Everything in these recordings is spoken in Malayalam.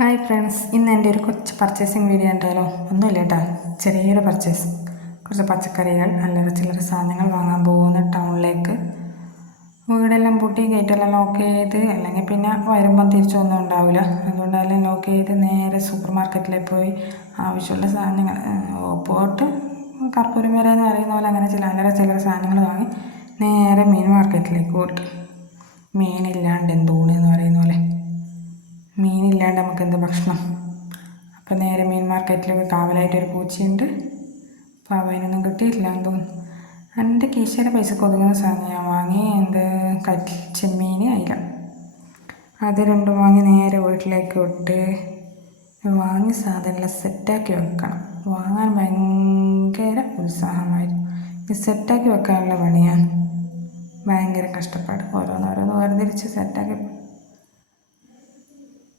ഹായ് ഫ്രണ്ട്സ്, ഇന്ന് എൻ്റെ ഒരു കൊച്ചു പർച്ചേസിങ് വീഡിയോ ഉണ്ടല്ലോ. ഒന്നുമില്ല കേട്ടോ, ചെറിയൊരു പർച്ചേസ്. കുറച്ച് പച്ചക്കറികൾ, അല്ലറ ചില്ലറ സാധനങ്ങൾ വാങ്ങാൻ പോകുന്ന ടൗണിലേക്ക്. വീടെല്ലാം പൂട്ടി ഗേറ്റെല്ലാം ലോക്ക് ചെയ്ത്, അല്ലെങ്കിൽ പിന്നെ വരുമ്പം തിരിച്ചൊന്നും ഉണ്ടാവില്ല. അതുകൊണ്ടെല്ലാം ലോക്ക് ചെയ്ത് നേരെ സൂപ്പർ മാർക്കറ്റിലേക്ക് പോയി ആവശ്യമുള്ള സാധനങ്ങൾ പോയിട്ട് കർപ്പൂരം വരെ എന്ന് പറയുന്ന പോലെ അങ്ങനെ ചില അല്ലറ ചില്ലറ സാധനങ്ങൾ വാങ്ങി നേരെ മീൻ മാർക്കറ്റിലേക്ക് പോയിട്ട്. മീനില്ലാണ്ട് എന്തോണി എന്ന് പറയുന്ന പോലെ, മീനില്ലാണ്ട് നമുക്ക് എന്ത് ഭക്ഷണം. അപ്പം നേരെ മീൻ മാർക്കറ്റിൽ കാവലായിട്ടൊരു പൂച്ചയുണ്ട്. അപ്പോൾ അവനൊന്നും കിട്ടിയിട്ടില്ല എന്ന് തോന്നുന്നു. എൻ്റെ കീശയുടെ പൈസക്ക് ഒതുങ്ങുന്ന സാധനം ഞാൻ വാങ്ങി. ചെമ്മീൻ, അയില, അത് രണ്ടും വാങ്ങി നേരെ വീട്ടിലേക്ക് വിട്ട് വാങ്ങി സാധനമെല്ലാം സെറ്റാക്കി വെക്കണം. വാങ്ങാൻ ഭയങ്കര ഉത്സാഹമായിരുന്നു. ഈ സെറ്റാക്കി വെക്കാനുള്ള പണിയാണ് ഭയങ്കര കഷ്ടപ്പാട്. ഓരോന്നോരോന്ന് വേർതിരിച്ച് സെറ്റാക്കി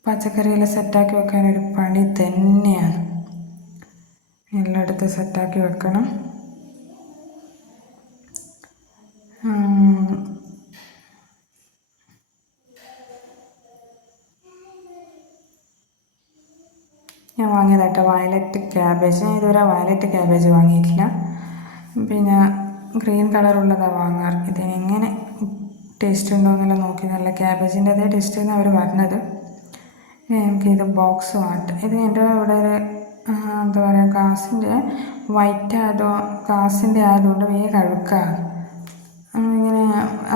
പച്ചക്കറിയെല്ലാം സെറ്റാക്കി വെക്കാനൊരു പണി തന്നെയാണ്. എല്ലായിടത്തും സെറ്റാക്കി വെക്കണം. ഞാൻ വാങ്ങിയതായിട്ട് വയലറ്റ് ക്യാബേജ്. ഞാൻ ഇതുവരെ വയലറ്റ് ക്യാബേജ് വാങ്ങിയിട്ടില്ല. പിന്നെ ഗ്രീൻ കളറുള്ളതാണ് വാങ്ങാറ്. ഇതിനെങ്ങനെ ടേസ്റ്റ് ഉണ്ടോ എന്നെല്ലാം നോക്കി. നല്ല ക്യാബേജിൻ്റെ അതേ ടേസ്റ്റ് എന്ന് അവർ പറഞ്ഞത്. എനിക്കിത് ബോക്സ് വാട്ട്. ഇത് എൻ്റെ ഇവിടെ ഒരു എന്താ പറയുക, ഗ്ലാസിൻ്റെ വൈറ്റ് ഗ്ലാസിൻ്റെ ആയതുകൊണ്ട് വേഗം അഴുക്കാണ്. ഇങ്ങനെ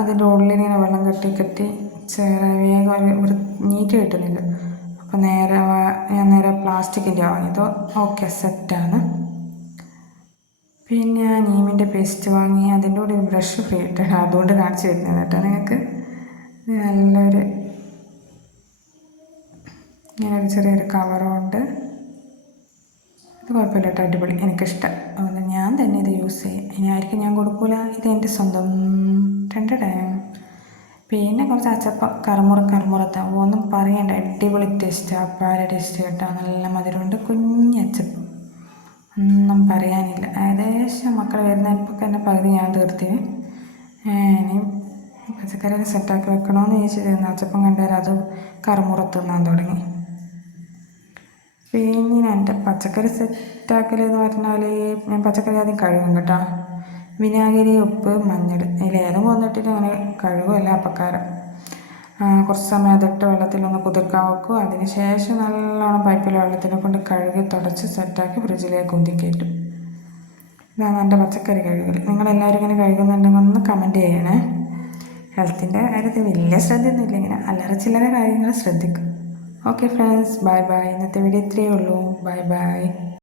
അതിൻ്റെ ഉള്ളിലിങ്ങനെ വെള്ളം കെട്ടി വേഗം ഒരു നീറ്റ് കിട്ടുന്നില്ല. അപ്പോൾ ഞാൻ നേരെ പ്ലാസ്റ്റിക്കിൻ്റെ വാങ്ങിയത്. ഓക്കെ, സെറ്റാണ്. പിന്നെ നീമിൻ്റെ പേസ്റ്റ് വാങ്ങി. അതിൻ്റെ കൂടെ ഒരു ബ്രഷ് ഫ്രീ ഇട്ടാണ്, അതുകൊണ്ട് കാണിച്ചു തരുന്നത് കേട്ടോ നിങ്ങൾക്ക്. നല്ലൊരു ഇങ്ങനൊരു ചെറിയൊരു കവറുണ്ട്. ഇത് കുഴപ്പമില്ല കേട്ടോ, അടിപൊളി, എനിക്കിഷ്ടം. അതുകൊണ്ട് ഞാൻ തന്നെ ഇത് യൂസ് ചെയ്യും. ഇനി ആയിരിക്കും ഞാൻ കൊടുക്കില്ല. ഇത് എൻ്റെ സ്വന്തം. പിന്നെ കുറച്ച് അച്ചപ്പം കറുമുറത്ത ഒന്നും പറയണ്ട, അടിപൊളി ടേസ്റ്റ്. അപ്പാര ടേസ്റ്റ് കേട്ടോ, നല്ല മധുരമുണ്ട്. കുഞ്ഞച്ചപ്പം, ഒന്നും പറയാനില്ല. ഏകദേശം മക്കൾ വരുന്നതിനൊക്കെ തന്നെ പകുതി ഞാൻ തീർത്തിന്. ഇനി പച്ചക്കറിയൊക്കെ സെറ്റാക്കി വെക്കണമെന്ന് ചോദിച്ചിരുന്നു. അച്ചപ്പം കണ്ടാൽ അത് കറുമുറത്ത് തിന്നാൻ തുടങ്ങി. പിന്നെ എൻ്റെ പച്ചക്കറി സെറ്റാക്കലെന്ന് പറഞ്ഞാൽ, ഞാൻ പച്ചക്കറി ആദ്യം കഴുകും കേട്ടോ. വിനാഗിരി, ഉപ്പ്, മഞ്ഞൾ, ഇതിലേതും കൊന്നിട്ടിട്ട് അങ്ങനെ കഴുകുമല്ല അപ്പക്കാരം. കുറച്ച് സമയം അതിട്ട് വെള്ളത്തിലൊന്ന് കുതിർക്കാൻ വെക്കും. അതിന് ശേഷം നല്ലോണം പൈപ്പിൽ വെള്ളത്തിനെ കൊണ്ട് കഴുകി തുടച്ച് സെറ്റാക്കി ഫ്രിഡ്ജിലേക്ക് ഊന്തിക്കയറ്റും. ഇതാണ് എൻ്റെ പച്ചക്കറി കഴുകൽ. നിങ്ങളെല്ലാവരും ഇങ്ങനെ കഴുകുന്നുണ്ടെങ്കിൽ ഒന്ന് കമൻറ്റ് ചെയ്യണേ. ഹെൽത്തിൻ്റെ കാര്യത്തിൽ വലിയ ശ്രദ്ധയൊന്നുമില്ല, ഇങ്ങനെ അല്ലറ ചില്ലറ കാര്യങ്ങൾ ശ്രദ്ധിക്കും. Okay friends, bye bye. ഇന്നത്തെ വീഡിയോ ഇത്രയേ ഉള്ളൂ. Bye bye.